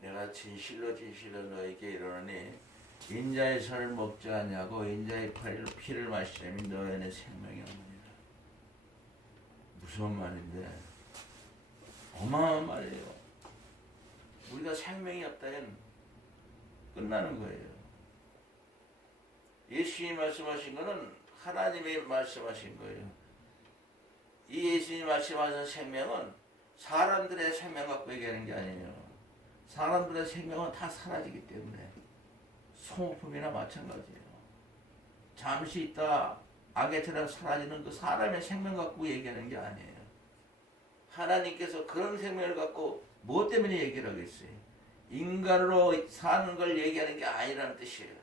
내가 진실로 너에게 이르노니 인자의 살을 먹지 아니하고 인자의 피를 마시려면 너에는 생명이 없느니라. 무서운 말인데 어마어마한 말이에요. 우리가 생명이 없다면 끝나는 거예요. 예수님이 말씀하신 것은 하나님이 말씀하신 거예요. 이 예수님이 말씀하신 생명은 사람들의 생명 갖고 얘기하는 게 아니에요. 사람들의 생명은 다 사라지기 때문에 소모품이나 마찬가지예요. 잠시 있다 악에 들어 사라지는 그 사람의 생명 갖고 얘기하는 게 아니에요. 하나님께서 그런 생명을 갖고 무엇 때문에 얘기를 하겠어요? 인간으로 사는 걸 얘기하는 게 아니라는 뜻이에요.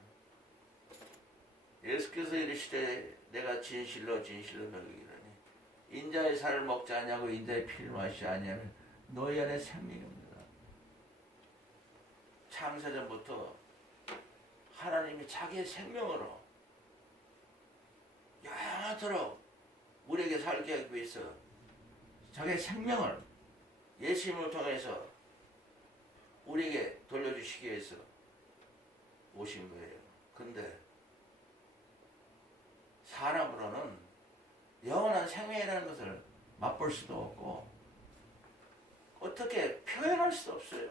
예수께서 이르시되 내가 진실로 너에게 이르노니 인자의 살을 먹지 아니하고 인자의 피를 마시지 아니하면 너희 안에 생명이 없느니라. 창세전부터 하나님이 자기의 생명으로 영원토록 우리에게 살게 하기 위해서 자기의 생명을 예수님을 통해서 우리에게 돌려주시기 위해서 오신 거예요. 근데 사람으로는 영원한 생명이라는 것을 맛볼 수도 없고 어떻게 표현할 수도 없어요.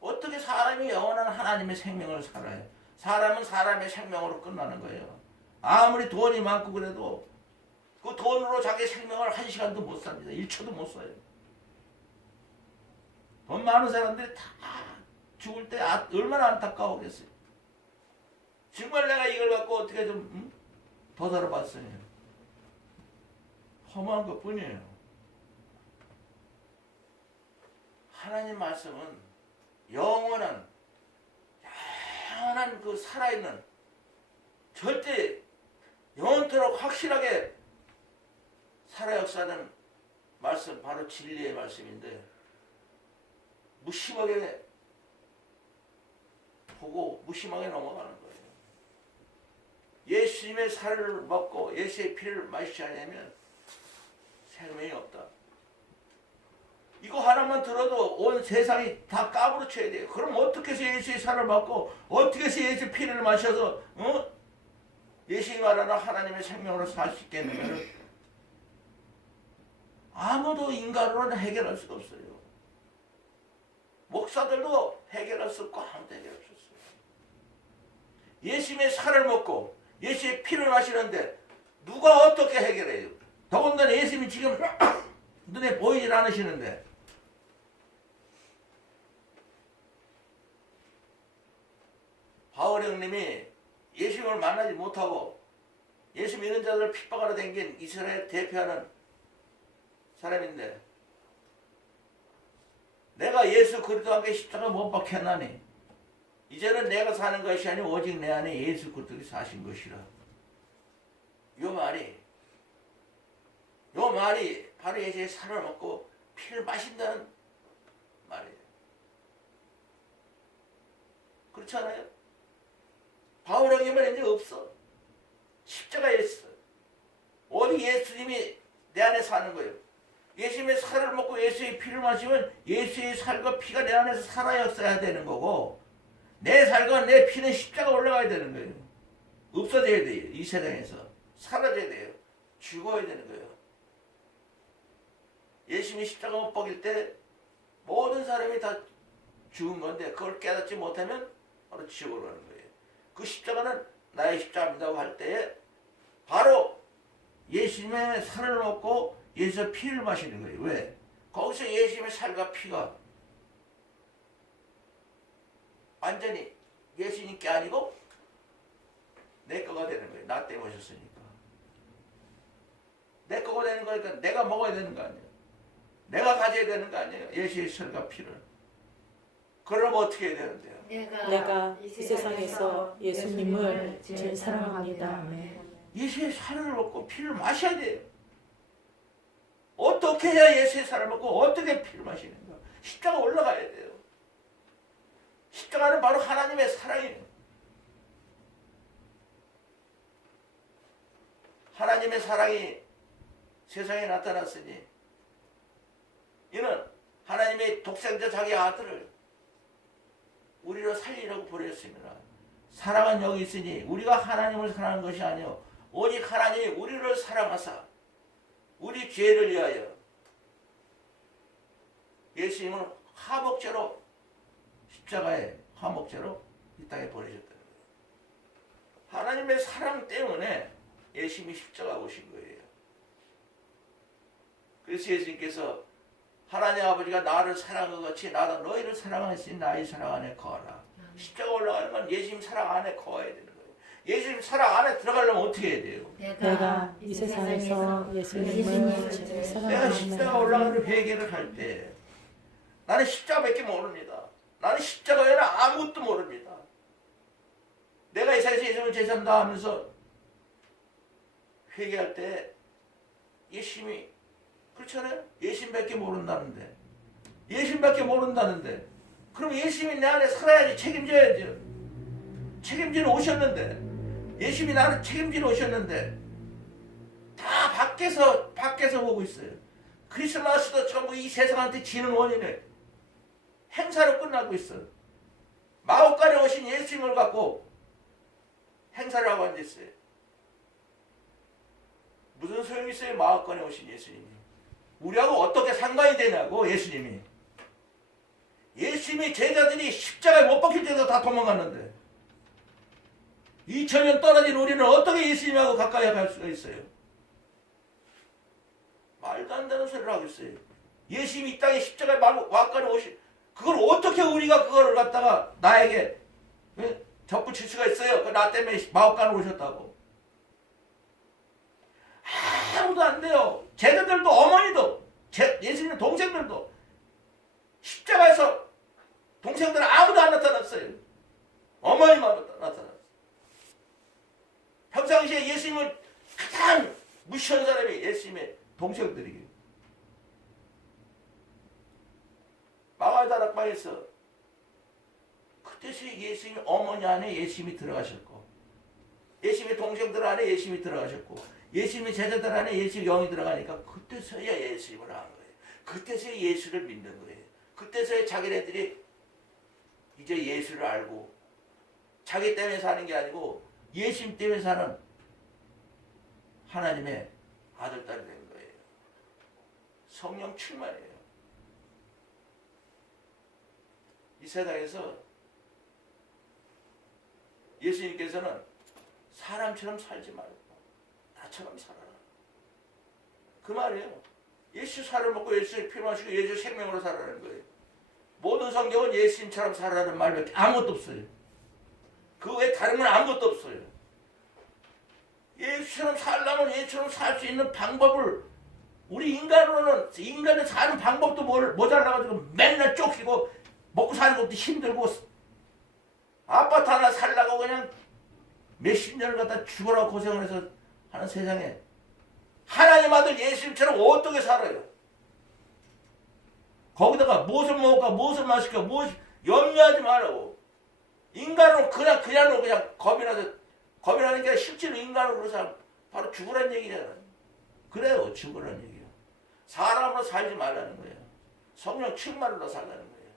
어떻게 사람이 영원한 하나님의 생명을 살아요? 사람은 사람의 생명으로 끝나는 거예요. 아무리 돈이 많고 그래도 그 돈으로 자기 생명을 1시간도 못 삽니다. 1초도 못 써요. 돈 많은 사람들이 다 죽을 때 얼마나 안타까우겠어요. 정말 내가 이걸 갖고 어떻게 좀 더 살아봤어요. 허무한 것 뿐이에요. 하나님 말씀은 영원한 그 살아있는 절대 영원토록 확실하게 살아 역사하는 말씀, 바로 진리의 말씀인데 무심하게 보고 무심하게 넘어가는 거예요. 예수님의 살을 먹고 예수의 피를 마시지 않으면 생명이 없다. 이거 하나만 들어도 온 세상이 다 까부러쳐야 돼요. 그럼 어떻게 해서 예수의 살을 먹고 어떻게 해서 예수의 피를 마셔서 예수님이 말하는 하나님의 생명으로 살 수 있겠는가를 아무도 인간으로는 해결할 수가 없어요. 목사들도 해결할 수 없고 아무도 해결할 수 없어요. 예수님의 살을 먹고 예수의 피를 마시는데 누가 어떻게 해결해요? 더군다나 예수님이 지금 눈에 보이질 않으시는데 바울 형님이 예수님을 만나지 못하고 예수 믿는 자들을 핍박하러 다닌 이스라엘 대표하는 사람인데 내가 예수 그리스도와 함께 십자가 못 박혔나니 이제는 내가 사는 것이 아니고 오직 내 안에 예수 그리스도가 사신 것이라. 요 말이 바로 예수의 살을 먹고 피를 마신다는 말이에요. 그렇지 않아요? 바울 형님은 이제 없어. 십자가에 있어. 오직 예수님이 내 안에 사는 거예요. 예수님의 살을 먹고 예수의 피를 마시면 예수의 살과 피가 내 안에서 살아야 되는 거고 내 살과 내 피는 십자가 올라가야 되는 거예요. 없어져야 돼요. 이 세상에서. 사라져야 돼요. 죽어야 되는 거예요. 예수님이 십자가 못 박일 때 모든 사람이 다 죽은 건데 그걸 깨닫지 못하면 바로 지옥으로 가는 거예요. 그 십자가는 나의 십자가입니다고 할 때에 바로 예수님의 살을 먹고 예수의 피를 마시는 거예요. 왜? 거기서 예수님의 살과 피가 완전히 예수님께 아니고 내 거가 되는 거예요. 나 때문에 오셨으니까. 내 거가 되는 거니까 내가 먹어야 되는 거 아니에요. 내가 가져야 되는 거 아니에요. 예수의 살과 피를. 그러면 어떻게 해야 되는데요? 내가 이 세상에서 예수님을 제일 사랑합니다. 예수의 살을 먹고 피를 마셔야 돼요. 어떻게 해야 예수의 살을 먹고 어떻게 피를 마시는가? 십자가 올라가야 돼요. 십자가는 바로 하나님의 사랑이에요. 하나님의 사랑이 세상에 나타났으니 이는 하나님의 독생자 자기 아들을 우리를 살리려고 보냈습니다. 사랑은 여기 있으니 우리가 하나님을 사랑하는 것이 아니요 오직 하나님이 우리를 사랑하사 우리 죄를 위하여 예수님은 화목제로 십자가에 화목제로 이 땅에 보내셨다는 거예요. 하나님의 사랑 때문에 예수님이 십자가 오신 거예요. 그래서 예수님께서 하나님 아버지가 나를 사랑한 것 같이 나도 너희를 사랑하시니 나의 사랑 안에 거하라. 십자가 올라가는 건 예수님 사랑 안에 거해야 되는 거예요. 예수님 사랑 안에 들어가려면 어떻게 해야 돼요? 내가 이 세상에서 예수님을 제일 내가 사랑하는 십자가 올라가는 회개를 할 때 나는 십자가밖에 모릅니다. 나는 십자가 외에는 아무것도 모릅니다. 내가 이 세상에서 예수님을 제산다 하면서 회개할 때 예수님이 그렇잖아요. 예수님밖에 모른다는데 예수님밖에 모른다는데 그럼 예수님이 내 안에 살아야지 책임져야죠. 책임지러 오셨는데 예수님이 나를 책임지러 오셨는데 다 밖에서 보고 있어요. 크리스마스도 전부 이 세상한테 지는 원인은 행사로 끝나고 있어요. 마법관에 오신 예수님을 갖고 행사를 하고 앉았어요. 무슨 소용이 있어요? 마법관에 오신 예수님이. 우리하고 어떻게 상관이 되냐고 예수님이. 예수님이 제자들이 십자가에 못 박힐 때도 다 도망갔는데 2000년 떨어진 우리는 어떻게 예수님하고 가까이 갈 수가 있어요? 말도 안 되는 소리를 하고 있어요. 예수님이 이 땅에 십자가에 마법관에 오신 그걸 어떻게 우리가 그거를 갖다가 나에게 접붙일 수가 있어요? 나 때문에 마법관에 오셨다고. 아무도 안 돼요. 제자들도 어머니도 예수님 동생들도 십자가에서 동생들은 아무도 안 나타났어요. 어머니만 나타났어요. 평상시에 예수님을 가장 무시한 사람이 예수님의 동생들이에요. 마가다락방에서 그때서 예수님의 어머니 안에 예수님이 들어가셨고 예수님의 동생들 안에 예수님이 들어가셨고 예수님의 제자들 안에 예수의 영이 들어가니까 그때서야 예수님을 한 거예요. 그때서야 예수를 믿는 거예요. 그때서야 자기네들이 이제 예수를 알고 자기 때문에 사는 게 아니고 예수님 때문에 사는 하나님의 아들, 딸이 된 거예요. 성령 충만이에요. 이 세상에서 예수님께서는 사람처럼 살지 말고 나처럼 살아라. 그 말이에요. 예수 살을 먹고 예수의 피 마시고 예수 생명으로 살아라는 거예요. 모든 성경은 예수님처럼 살아라는 말밖에 아무것도 없어요. 그 외에 다른 건 아무것도 없어요. 예수처럼 살려면 예수처럼 살 수 있는 방법을 우리 인간으로는 인간이 사는 방법도 모자라가지고 맨날 쫓기고 먹고 사는 것도 힘들고 아파트 하나 살려고 그냥 몇십 년을 갖다 죽으라고 고생을 해서 하는 세상에 하나님 아들 예수님처럼 어떻게 살아요? 거기다가 무엇을 먹을까 무엇을 마실까 무엇 염려하지 말라고. 인간으로 그냥 겁이 나는 게 실제로 인간으로 그래서 바로 죽으라는 얘기잖아요. 그래요. 죽으라는 얘기예요. 사람으로 살지 말라는 거예요. 성령 충만으로 살라는 거예요.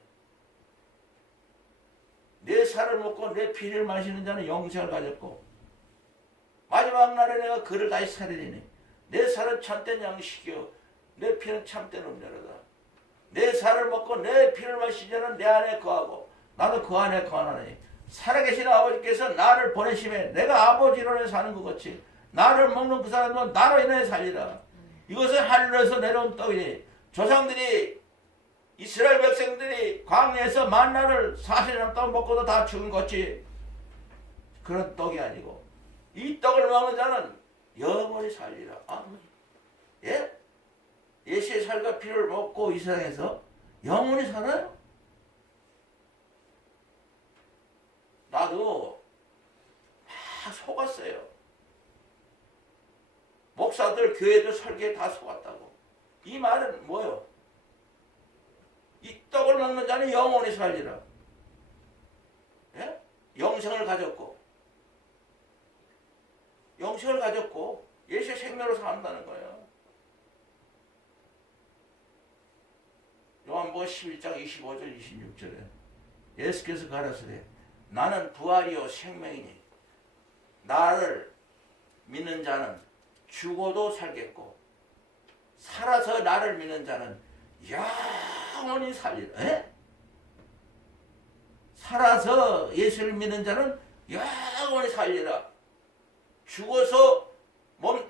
내 살을 먹고 내 피를 마시는 자는 영생을 가졌고 마지막 날에 내가 그를 다시 살리리니 내 살은 참된 양식이요 내 피는 참된 음료로다. 내 살을 먹고 내 피를 마시는 자는 내 안에 거하고 나도 그 안에 거하나니 살아계신 아버지께서 나를 보내심에 내가 아버지로 인해 사는 것 같이 나를 먹는 그 사람도 나로 인해 살리라. 이것은 하늘에서 내려온 떡이니 조상들이 이스라엘 백성들이 광야에서 만나를 40년 동안 먹고도 다 죽은 것이 그런 떡이 아니고 이 떡을 먹는 자는 영원히 살리라. 예? 예수의 살과 피를 먹고 이 세상에서 영원히 살아요? 나도 다 속았어요. 목사들, 교회들 설계에 다 속았다고. 이 말은 뭐예요? 이 떡을 먹는 자는 영원히 살리라. 예? 영생을 가졌고 예수의 생명으로 산다는 거예요. 요한복음 11장 25절 26절에 예수께서 가라사대 나는 부활이요 생명이니 나를 믿는 자는 죽어도 살겠고 살아서 나를 믿는 자는 영원히 살리라. 에? 살아서 예수를 믿는 자는 영원히 살리라. 죽어서 몸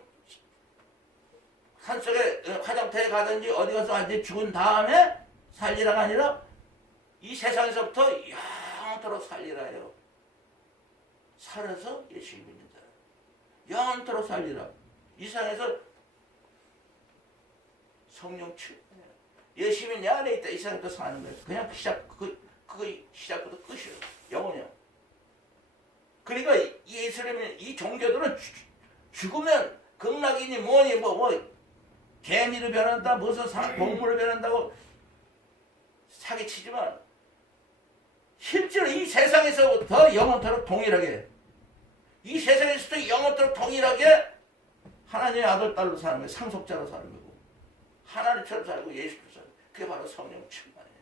산속에 화장터에 가든지 어디 가서 완전히 죽은 다음에 살리라가 아니라 이 세상에서부터 영원토록 살리라요. 살아서 예수를 믿는 자는 영원토록 살리라. 이 세상에서 성령 충만해요. 예수님이 내 안에 있다. 이 세상에서 사는 거예요. 그냥 그 시작부터 끝이에요. 영원해요. 그러니까 예수님의 이 종교들은 죽으면 극락이니 뭐니 개미로 변한다 무슨 동물로 변한다고 사기치지만 실제로 이 세상에서부터 영원토록 동일하게 이 세상에서부터 영원토록 동일하게 하나님의 아들 딸로 사는 거예요. 상속자로 사는 거고 하나님처럼 살고 예수처럼 살고 그게 바로 성령 충만이에요.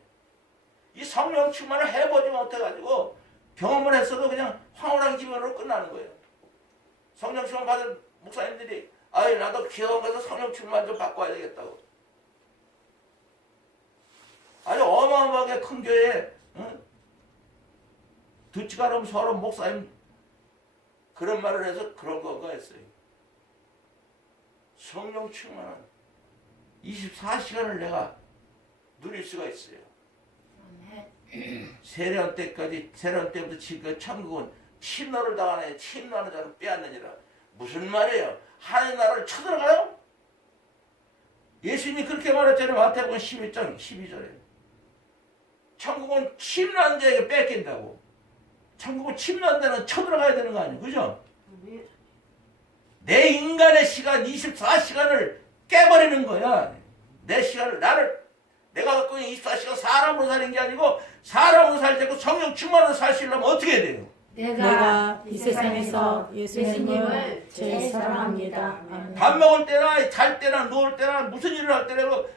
이 성령 충만을 해보지 못해가지고 경험을 했어도 그냥 황홀한 기분으로 끝나는 거예요. 성령 충만 받은 목사님들이 아이 나도 기도원 가서 성령 충만 좀 받고 와야 되겠다고. 아주 어마어마하게 큰 교회에 듣지가 않으면 서로 목사님 그런 말을 해서 그런 거가 했어요. 성령 충만은 24시간을 내가 누릴 수가 있어요. 세련 때부터 지금 천국은 침노를 당하네. 침노하는 자는 빼앗느니라. 무슨 말이에요? 하나님 나라를 쳐들어가요? 예수님이 그렇게 말했잖아요. 마태복음 11장 12절에. 천국은 침노한 자에게 뺏긴다고. 천국은 침노한 자는 쳐들어가야 되는 거 아니에요? 그죠? 내 인간의 시간 24시간을 깨버리는 거야. 내 시간을 내가 갖고 있는 24시간 사람으로 사는 게 아니고 사람으로 살 때고 성령 충만으로 사시려면 어떻게 해야 돼요? 내가 이 세상에서 예수님을 제일 사랑합니다. 아멘. 밥 먹을 때나 잘 때나 누울 때나 무슨 일을 할 때라도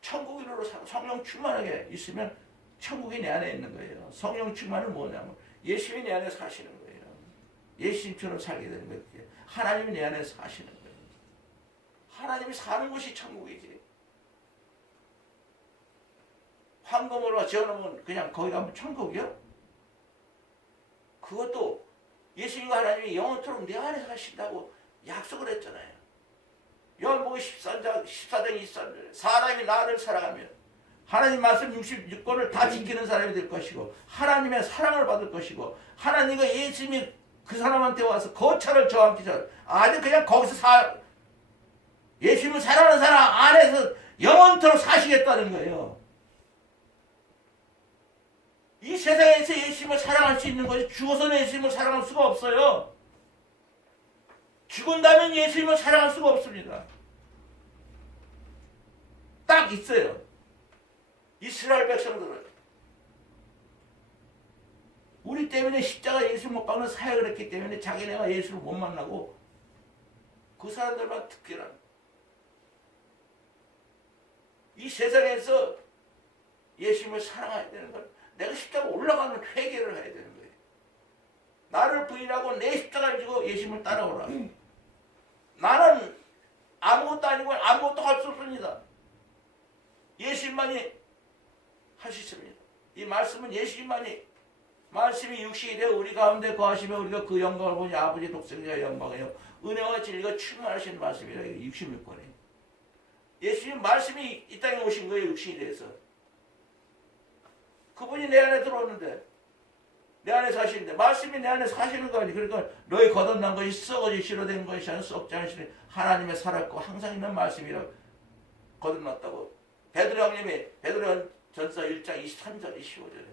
천국인으로 성령 충만하게 있으면 천국이 내 안에 있는 거예요. 성령 충만은 뭐냐면 예수님이 내 안에 사시는 거예요. 예수님처럼 살게 되는 거예요. 하나님이 내 안에 사시는 거예요. 하나님이 사는 곳이 천국이지. 황금으로 지어놓으면 그냥 거기 가면 천국이요? 그것도 예수님과 하나님이 영원토록 내 안에 사신다고 약속을 했잖아요. 요한복음 14장 23절 사람이 나를 사랑하면 하나님 말씀 66권을 다 지키는 사람이 될 것이고 하나님의 사랑을 받을 것이고 하나님과 예수님이 그 사람한테 와서 거처를 저항기 전 아주 그냥 거기서 예수님을 사랑하는 사람 안에서 영원토록 사시겠다는 거예요. 이 세상에서 예수님을 사랑할 수 있는 것이 죽어서는 예수님을 사랑할 수가 없어요. 죽은다면 예수님을 사랑할 수가 없습니다. 딱 있어요. 이스라엘 백성들은 우리 때문에 십자가 예수 못 박는 사역을 했기 때문에 자기네가 예수를 못 만나고 그 사람들만 특별한 이 세상에서 예수님을 사랑해야 되는 건 내가 십자가 올라가는 회개를 해야 되는 거예요. 나를 부인하고 내 십자가를 지고 예수님을 따라오라. 나는 아무것도 아니고 아무것도 할 수 없습니다. 예수님만이 할 수 있습니다. 이 말씀은 예수님만이 말씀이 육신이 되어 우리 가운데 거하시며 우리가 그 영광을 보니 아버지 독생자의 영광이요 은혜와 진리가 충만하신 말씀이라. 66권에 예수님 말씀이 이 땅에 오신 거예요. 육신이 되어서 그분이 내 안에 들어오는데 내 안에 사시는데 말씀이 내 안에 사시는 거 아니에요. 그러니까 너희 거듭난 것이 썩어지 싫어된 것이 아니라 썩지 않으시니 하나님의 살았고 항상 있는 말씀이라 거듭났다고 베드로 형님이 베드로 전서 1장 23절 25절에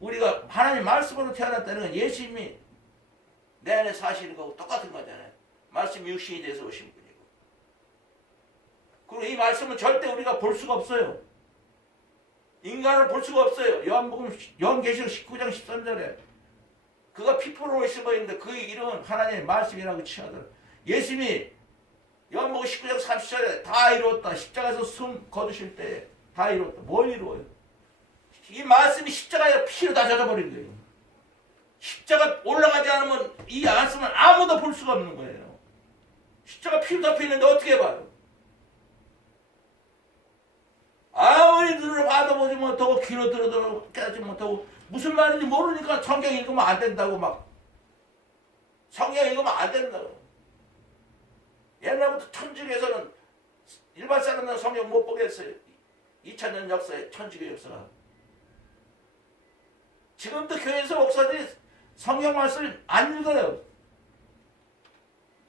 우리가 하나님 말씀으로 태어났다는 건 예수님이 내 안에 사시는 거하고 똑같은 거잖아요. 말씀 육신이 돼서 오신 분이고 그리고 이 말씀은 절대 우리가 볼 수가 없어요. 인간을 볼 수가 없어요. 요한계시록 19장 13절에 그가 피부로 있어 있는데 그 이름은 하나님의 말씀이라고 칭하더라. 예수님이 요한복음 19장 30절에 다 이루었다. 십자가에서 숨 거두실 때 다 이루었다. 뭘 이루어요? 이 말씀이 십자가에 피로 다 젖어버린 거예요. 십자가 올라가지 않으면 이 말씀은 아무도 볼 수가 없는 거예요. 십자가 피로 덮여 있는데 어떻게 봐요? 아무리 눈으로 봐도 보지 못하고 귀로 들어도 깨닫지 못하고 무슨 말인지 모르니까 성경 읽으면 안 된다고 막 성경 읽으면 안 된다고. 옛날부터 천주교에서는 일반 사람들은 성경 못 보겠어요. 2000년 역사에 천주교 역사가. 지금도 교회에서 목사들이 성경 말씀을 안 읽어요.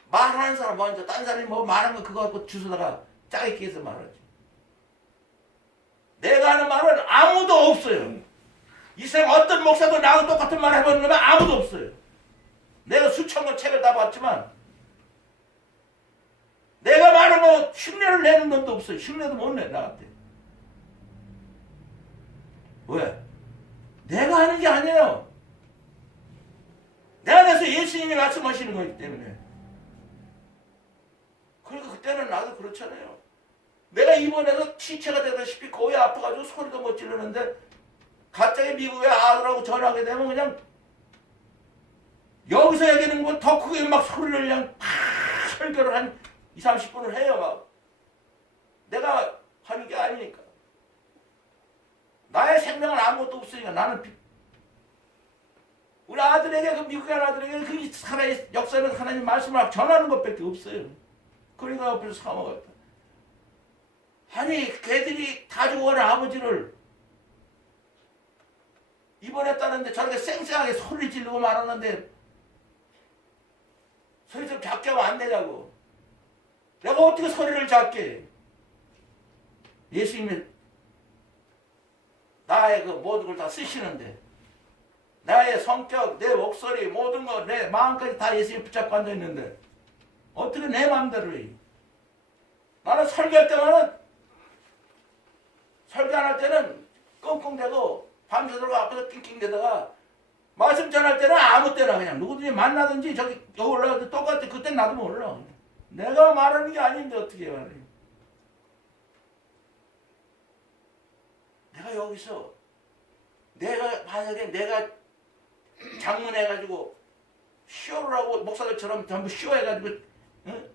말하는 사람 먼저 딴 사람이 뭐 말한 거 그거 갖고 주워다가 짜깁기 해서 말하지. 내가 하는 말은 아무도 없어요. 이 세상 어떤 목사도 나하고 똑같은 말 해보는 놈은 아무도 없어요. 내가 수천 권 책을 다 봤지만 내가 말한 거 흉내를 내는 놈도 없어요. 흉내도 못 내, 나한테. 왜? 내가 하는 게 아니에요. 내 안에서 예수님이 말씀하시는 거기 때문에. 그러니까 그때는 나도 그렇잖아요. 내가 입원해서 티체가 되다시피 거의 아파가지고 소리도 못 지르는데 갑자기 미국에 아들하고 전화하게 되면 그냥 여기서 얘기하는 건 더 크게 막 소리를 그냥 팍 설교를 한 20, 30분을 해요. 막. 내가 하는 게 아니니까. 나의 생명은 아무것도 없으니까 나는 우리 아들에게 그 미국에 아들에게 그 살아의 역사는 하나님 말씀을 전하는 것밖에 없어요. 그러니까 옆에서 사먹었다. 아니 걔들이 다 죽어가는 아버지를 입원했다는데 저렇게 쌩쌩하게 소리 지르고 말하는데 소리 좀 작게 하면 안 되냐고. 내가 어떻게 소리를 작게 해. 예수님이 나의 그 모든 걸 다 쓰시는데 나의 성격, 내 목소리, 모든 거, 내 마음까지 다 예수님이 붙잡고 앉아있는데 어떻게 내 마음대로 해. 나는 설교할 때만은 설교 안 할 때는 끙끙대고 밤새도록 앞에서 낑낑대다가 말씀 전할 때는 아무 때나 그냥 누구든지 만나든지 저기 여기 올라가도 똑같아. 그때 나도 몰라. 내가 말하는 게 아닌데 어떻게 말해. 내가 여기서 내가 만약에 내가 장문해가지고 쇼를 하고 목사들처럼 전부 쇼해가지고 응?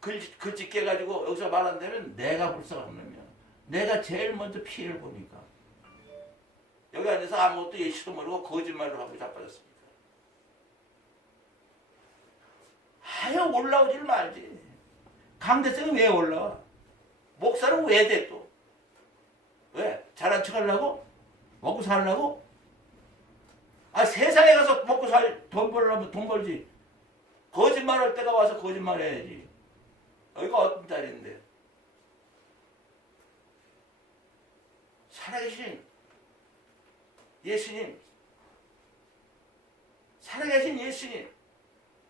글짓기 해가지고 여기서 말한다면 내가 불쌍한 놈이야. 내가 제일 먼저 피해를 보니까 여기 앉아서 아무것도 예시도 모르고 거짓말로 하고 자빠졌습니다. 하여 올라오질 말지. 강대성이 왜 올라와? 목사는 왜 돼 또? 왜? 잘난 척 하려고? 먹고 살려고? 아 세상에 가서 먹고 돈 벌려면 돈 벌지. 거짓말할 때가 와서 거짓말 해야지. 여기가 어떤 자리인데. 살아계신 예수님, 살아계신 예수님,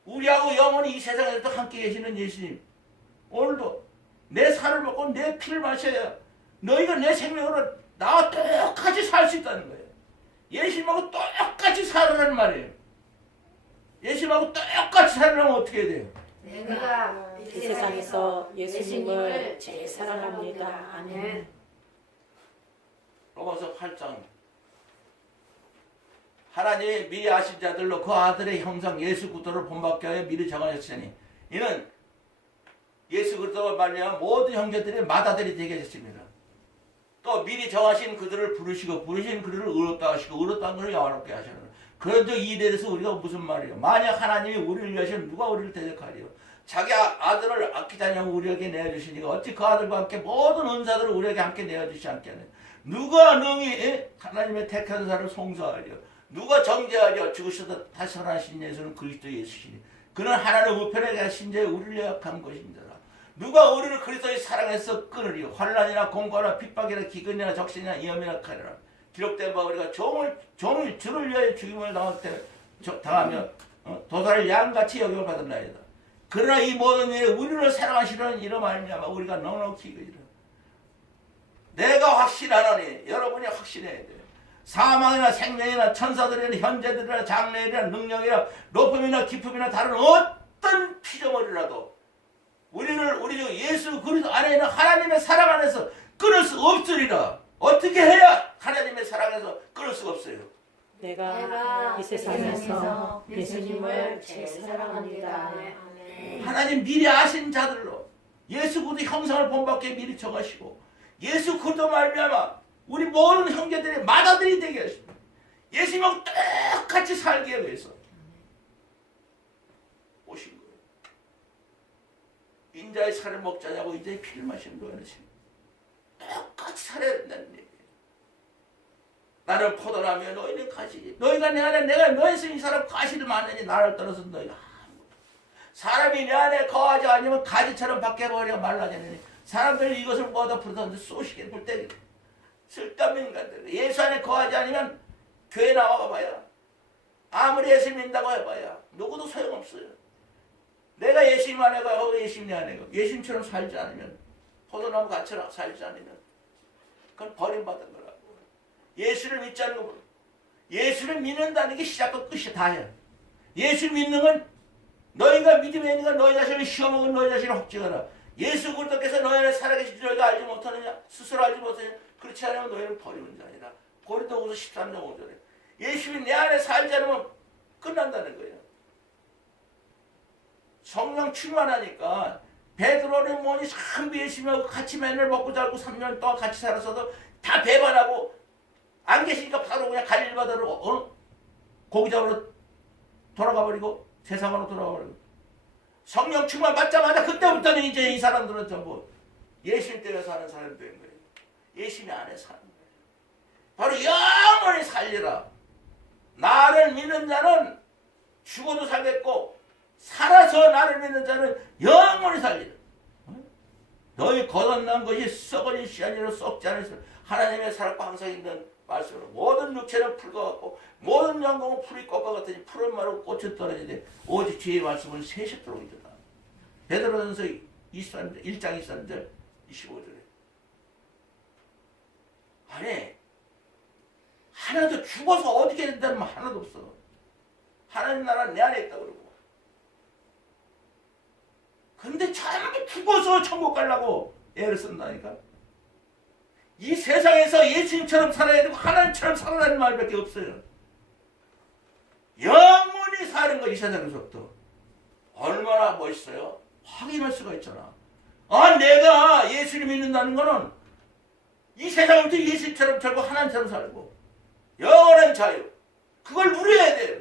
우리하고 영원히 이 세상에서 함께 계시는 예수님, 오늘도 내 살을 먹고 내 피를 마셔야 너희가 내 생명으로 나와 똑같이 살 수 있다는 거예요. 예수님하고 똑같이 살으라는 말이에요. 예수님하고 똑같이 살으려면 어떻게 해야 돼요? 내가 이 세상에서 예수님을 제일 사랑합니다. 아멘. 로마서 8장. 하나님이 미리 아신 자들로 그 아들의 형상 예수 그리스도를 본받게 하여 미리 정하셨으니 이는 예수 그리스도를 말미암아 모든 형제들의 맏아들이 되게 하셨습니다. 또 미리 정하신 그들을 부르시고 부르신 그들을 의롭다 하시고 의롭다 한 것을 영화롭게 하시는 그런 적 이에 대해서 우리가 무슨 말이에요? 만약 하나님이 우리를 위하시면 누가 우리를 대적하리요? 자기 아들을 아끼지 않냐고 우리에게 내어주시니까 어찌 그 아들과 함께 모든 은사들을 우리에게 함께 내어주시지 않겠느냐? 누가 능히 하나님의 택한 자를 송사하려? 누가 정죄하려? 죽으셔서 다시 살아나신 예수는 그리스도 예수시니 그는 하나님 우편에 계신 자 우리를 예약한 것입니다. 누가 우리를 그리스도의 사랑에서 끊으리요? 환난이나 공고나 핍박이나 기근이나 적신이나 위험이나 칼이라 기록된 바 우리가 종을 주를 위하여 죽임을 당하며 도살을 양같이 여김을 받았나이다. 그러나 이 모든 일에 우리를 사랑하시는 이로 말미암아 우리가 넉넉히 이르리라. 내가 확신하노니 여러분이 확신해야 돼요. 사망이나 생명이나 천사들이나 현재들이나 장래이나 능력이나 높음이나 깊음이나 다른 어떤 피조물이라도 우리를 우리 중 예수 그리스도 안에 있는 하나님의 사랑 안에서 끊을 수 없으리라. 어떻게 해야 하나님 수가 없어요. 내가 이 세상에서 예수님을 제일 사랑합니다. 하나님 미리 아신 자들로 예수 그리스도 형상을 본받게 미리 정하시고 예수 그리스도 말미암아 우리 모든 형제들의 맏아들이 되게 하십니다. 예수님하고 똑같이 살기 위해서 오신 거예요. 인자의 살을 먹자냐고 인자의 피를 마시는 거예요. 똑같이 살아야 된다는 얘기예요. 나는 포도나무에 너희는 가시지. 너희가 내 안에 내가 너희에서 이 사람 가시를 많으니 나를 떠나서 너희가 아무것도. 사람이 내 안에 거하지 않으면 가지처럼 밖에 버려 말라지니 사람들이 이것을 모아다 부르던데 쏘시게 불때기 쓸데없는 인간들. 예수 안에 거하지 않으면 교회 나와봐야 아무리 예수 믿는다고 해봐야 누구도 소용없어요. 내가 예수님 안에 가고 예수님 내 안에 가고 예수님처럼 살지 않으면 포도나무 같이랑 살지 않으면 그건 버림받은 거라고. 예수를 믿지 않는 거 예수를 믿는다는 게 시작과 끝이 다야. 예수 믿는 건 너희가 믿음이 있는가 너희 자신을 시험하고 너희 자신을 혹지거라. 예수 그리스도께서 너희 안에 살아계신 너희가 알지 못하느냐 스스로 알지 못하느냐 그렇지 않으면 너희를 버리는 자니라. 고린도후서 13장 5절에 예수님이 내 안에 살지 않으면 끝난다는 거예요. 성령 충만하니까 베드로는 뭐니 참 예수님하고 같이 맨날 먹고 자고 3년 동안 같이 살았어도 다 배반하고 안 계시니까 바로 그냥 갈릴 바다로 고기 잡으러 돌아가 버리고 세상으로 돌아가 버리고 성령 충만 받자마자 그때부터는 이제 이 사람들은 전부 예수님 때문에 사는 사람이 된 거예요. 예수님 안에 사는 거예요. 바로 영원히 살리라. 나를 믿는 자는 죽어도 살겠고 살아서 나를 믿는 자는 영원히 살리라. 너희 거듭난 것이 썩어진 씨앗으로 썩지 않으시라. 하나님의 살았고 항상 있는 말씀으로 모든 육체는 풀과 같고 모든 영광은 풀이 꽃과 같으니 푸른 마르고 꽃은 떨어지되 오직 주의 말씀은 세셨도록 이르다. 베드로전서 1장 23절 25절에 아니 하나도 죽어서 어떻게 된다는 말 하나도 없어. 하나님 나라 내 안에 있다고 그러고 근데 전부 죽어서 천국 가려고 애를 쓴다니까. 이 세상에서 예수님처럼 살아야 되고 하나님처럼 살아라는 말밖에 없어요. 영원히 사는 거 이 세상에서부터 얼마나 멋있어요. 확인할 수가 있잖아. 아 내가 예수를 믿는다는 거는 이 세상부터 예수님처럼 살고 하나님처럼 살고 영원한 자유 그걸 누려야 돼요.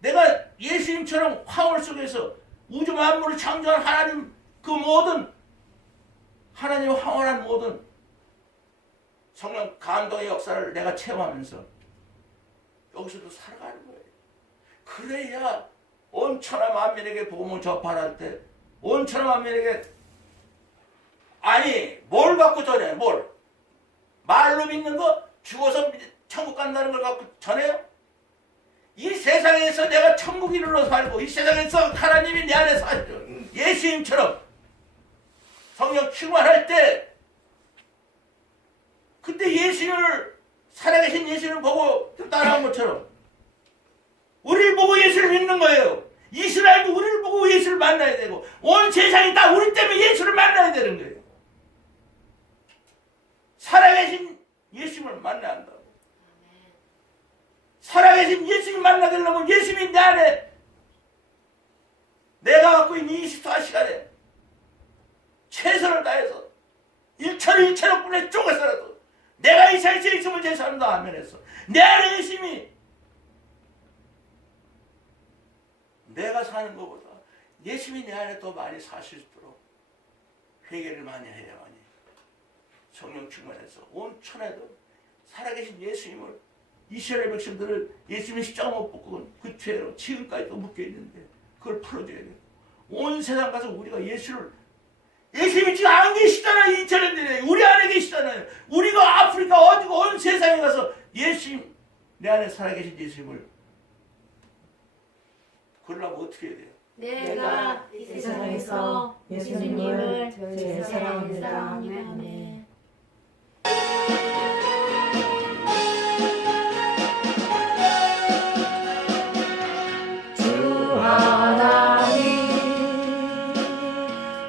내가 예수님처럼 화물 속에서 우주 만물을 창조한 하나님 그 모든 하나님 황홀한 모든 성령 감동의 역사를 내가 체험하면서 여기서도 살아가는 거예요. 그래야 온 천하 만민에게 복음을 접하라 때 온 천하 만민에게 아니 뭘 갖고 전해? 뭘? 말로 믿는 거? 죽어서 천국 간다는 걸 갖고 전해요? 이 세상에서 내가 천국인으로 살고 이 세상에서 하나님이 내 안에 살죠. 예수님처럼 성령 충만할 때 그때 예수를 살아계신 예수를 보고 따라한 것처럼 우리를 보고 예수를 믿는 거예요. 이스라엘도 우리를 보고 예수를 만나야 되고 온 세상이 다 우리 때문에 예수를 만나야 되는 거예요. 살아계신 예수님을 만나야 한다고. 살아계신 예수님 만나게 되려면 예수님이 내 안에 내가 갖고 있는 24시간에 최선을 다해서 일처를 일처럼뿐에 쪼개서라도 내가 이 세상에 있음을 제사한다 하면서 내 안에 예수님이 내가 사는 것보다 예수님이 내 안에 더 많이 사실 수 있도록 회개를 많이 해야만이 성령 충만해서 온 천에도 살아계신 예수님을 이스라엘 백성들을 예수님이 십자가 못 벗고 그 죄로 지금까지도 묶여있는데 그걸 풀어줘야 돼요. 온 세상 가서 우리가 예수님이 지금 안 계시잖아요. 이처럼들이 우리 안에 계시잖아요. 우리가 아프리카 어디고 온 세상에 가서 예수님 내 안에 살아계신 예수님을 그러려면 어떻게 해야 돼요? 내가 이 세상에서 예수님을 제일 사랑합니다. 아멘. 주 하나님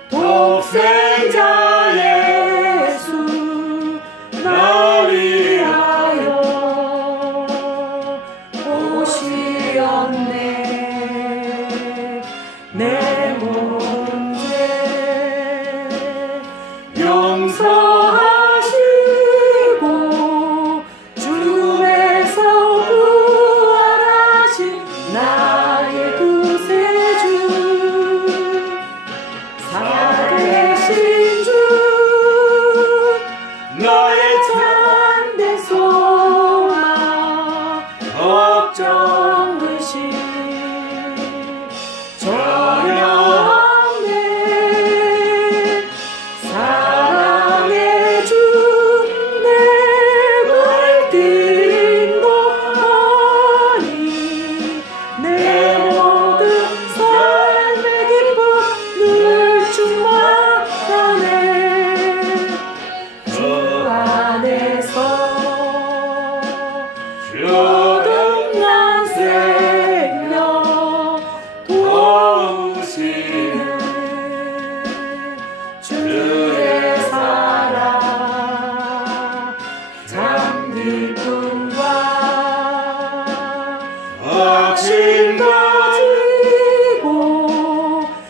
독생자 예수 나 위하여 참된 소망 걱정 의심 전혀 없네. 사랑의 주 내걸 드린 거니 내 모든 삶의 기쁨 늘 충만하네. 주 안에서 거듭난 생명 도우시는 주의 사랑 참 기쁨과 확신 가지고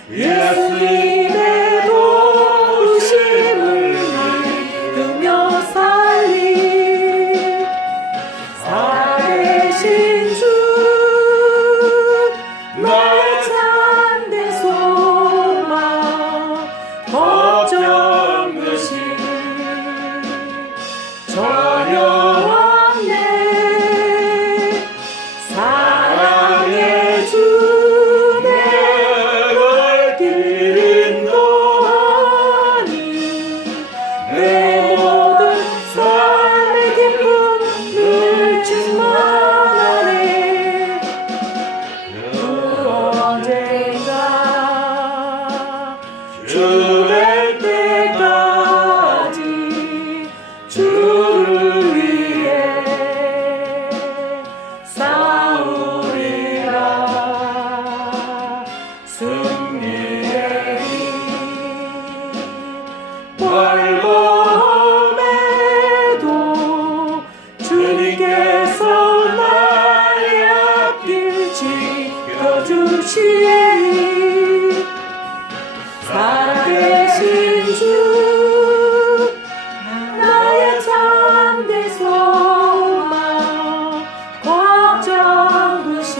예수님의 도우심을 믿으며 살리 살아계신 주 나의 참된 소망 걱정 의심 전혀 없네. 사랑의 주 내걸 드린 거니 내 모든 삶의 기쁨 늘 충만하네. 그 언젠가 주될 때까지 주를 위해 싸우리라. 승리의 힘 벌거움에도 주님께서 나의 앞길 지켜주시니 살아계신 주 나의 참된 소망 걱정 의심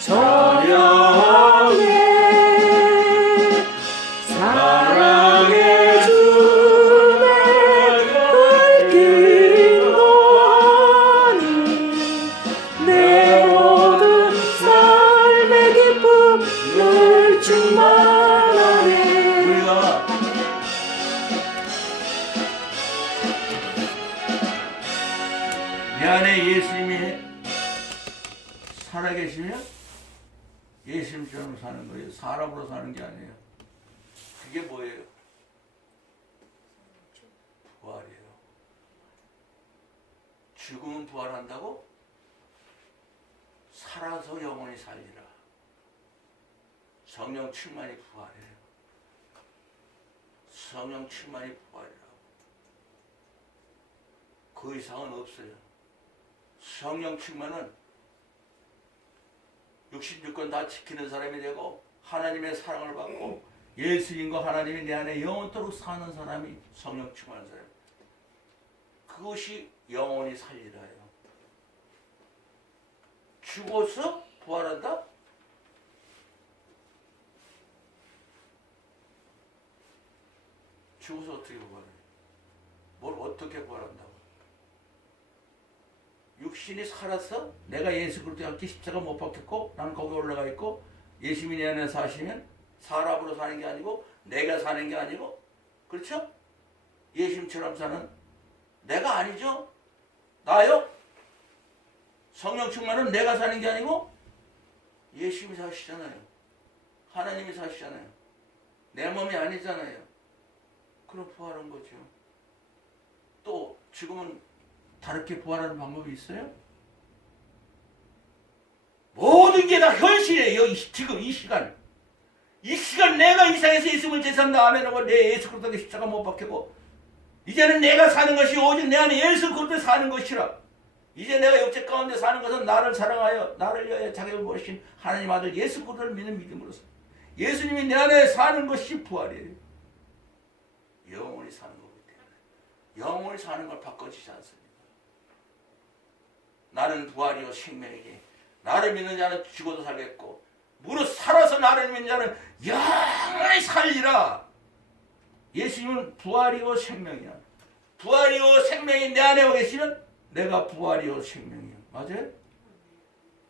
전혀 없네. 사랑의 주 내걸 드린 거니 내 모든 삶의 기쁨 늘 충만하네. 우리가 내 안에 예수님이 살아계시면 예수님처럼 사는 거예요. 사람으로 사는 게 아니에요. 그게 뭐예요? 부활이에요. 죽으면 부활한다고? 살아서 영원히 살리라. 성령 충만이 부활이에요. 성령 충만이 부활이라고. 그 이상은 없어요. 성령 충만은 66권 다 지키는 사람이 되고 하나님의 사랑을 받고 예수님과 하나님이 내 안에 영원토록 사는 사람이 성령 충만한 사람. 그것이 영원히 살리라요. 죽어서 부활한다? 죽어서 어떻게 부활해? 뭘 어떻게 부활한다고? 육신이 살아서 내가 예수 그리스도와 함께 십자가 못 박혔고 나는 거기 올라가 있고 예수님이 내 안에 사시면 사람으로 사는 게 아니고 내가 사는 게 아니고 그렇죠? 예수님처럼 사는 내가 아니죠? 나요? 성령 충만은 내가 사는 게 아니고 예수님이 사시잖아요. 하나님이 사시잖아요. 내 몸이 아니잖아요. 그럼 부활한 거죠. 또 지금은 다르게 부활하는 방법이 있어요? 모든 게 다 현실이에요. 지금 이 시간. 이 시간 내가 이 세상에서 예수를 제삼다 아멘하고 내 예수 그리스도의 십자가 못 박히고 이제는 내가 사는 것이 오직 내 안에 예수 그리스도 사는 것이라. 이제 내가 육체 가운데 사는 것은 나를 사랑하여 나를 위하여 자기를 버리신 하나님 아들 예수 그리스도를 믿는 믿음으로서 예수님이 내 안에 사는 것이 부활이에요. 영원히 사는 거기 때문에 영원히 사는 걸 바꿔주지 않습니다. 나는 부활이요 생명이니 나를 믿는 자는 죽어도 살겠고 무릇 살아서 나를 믿는 자는 영원히 살리라. 예수님은 부활이요 생명이야. 부활이요 생명이 내 안에 와 계시면 내가 부활이요 생명이야. 맞아요?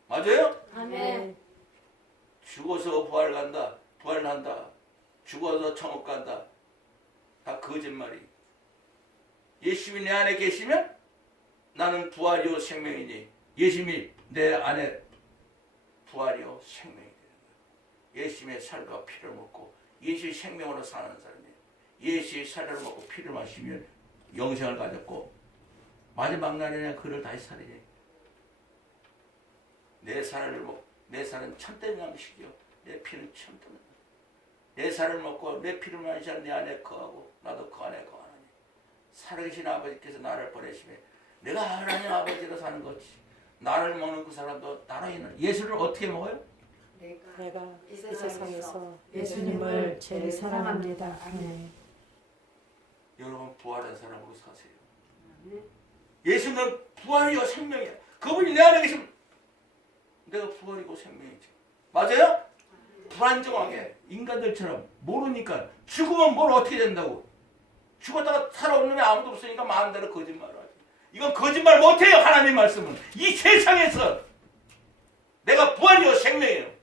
맞아요? 아멘. 죽어서 부활한다. 부활한다. 죽어서 천국 간다. 다 거짓말이. 예수님이 내 안에 계시면 나는 부활이요 생명이니 예수님이 내 안에 부활이요 생명이 되는 거예요. 예수님의 살과 피를 먹고 예수의 생명으로 사는 사람이에요. 예수의 살을 먹고 피를 마시면 영생을 가졌고 마지막 날에는 그를 다시 살리니 내 살을 먹고 내 살은 참된 양식이요 내 피는 참된 내 살을 먹고 내 피를 마시는 내 안에 거하고 나도 그 안에 거하나니 살아계신 아버지께서 나를 보내시면 내가 하나님 아버지로 사는 거지. 나를 먹는 그 사람도 나로 인한 예수를 어떻게 먹어요? 내가 이 세상에서 예수님을 제일 사랑합니다. 아멘. 여러분 부활한 사람으로 사세요. 예수는 부활이요 생명이야. 그분이 내 안에 계시면 내가 부활이고 생명이죠. 맞아요? 불안정하게 인간들처럼 모르니까 죽으면 뭘 어떻게 된다고. 죽었다가 살아오는 놈이 아무도 없으니까 마음대로 거짓말을 하지. 이건 거짓말 못해요. 하나님 말씀은. 이 세상에서 내가 부활이요 생명이에요.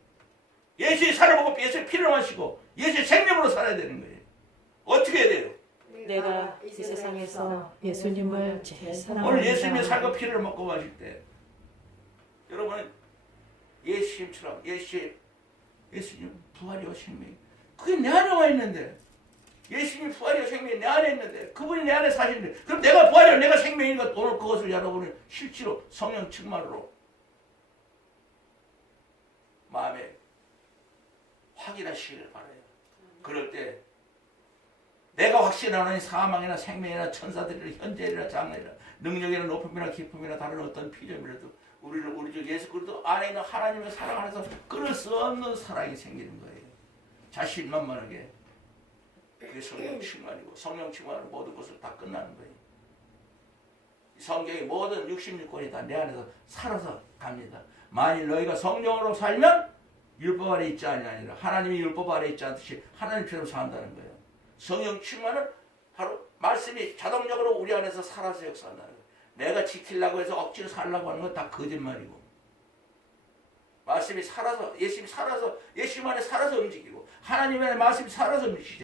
예수의 살을 먹고 예수의 피를 마시고 예수의 생명으로 살아야 되는 거예요. 어떻게 해야 돼요? 내가 이 세상에서 예수님을 제일 사랑합니다. 오늘 예수님의 살과 피를 먹고 마실 때 여러분은 예수님처럼 예수님 부활이요 생명이 그게 내 안에 와 있는데 예수님이 부활이요 생명이 내 안에 있는데 그분이 내 안에 사시는데 그럼 내가 부활이요 내가 생명이니까 오늘 그것을 여러분은 실제로 성령 충만으로 마음에 확인하시기를 바라요. 그럴 때 내가 확신하는 사망이나 생명이나 천사들이나 현재이나 장래이나 능력이나 높음이나 기쁨이나 다른 어떤 피조물이라도 우리 주 예수 그리스도 안에 있는 하나님의 사랑 안에서 끊을 수 없는 사랑이 생기는 거예요. 자신만만하게 그게 성령 충만이고 성령 충만으로 모든 것을 다 끝나는 거예요. 성경의 모든 66권이 다 내 안에서 살아서 갑니다. 만일 너희가 성령으로 살면 율법 아래 있지 아니하니라. 하나님이 율법 아래 있지 않듯이 하나님처럼 산다는 거예요. 성령 충만은 바로 말씀이 자동적으로 우리 안에서 살아서 역사한다는 거예요. 내가 지키려고 해서 억지로 살려고 하는 건 다 거짓말이고 말씀이 살아서 예수님이 살아서 예수님 안에 살아서 움직이고 하나님 안에 말씀이 살아서 움직이죠.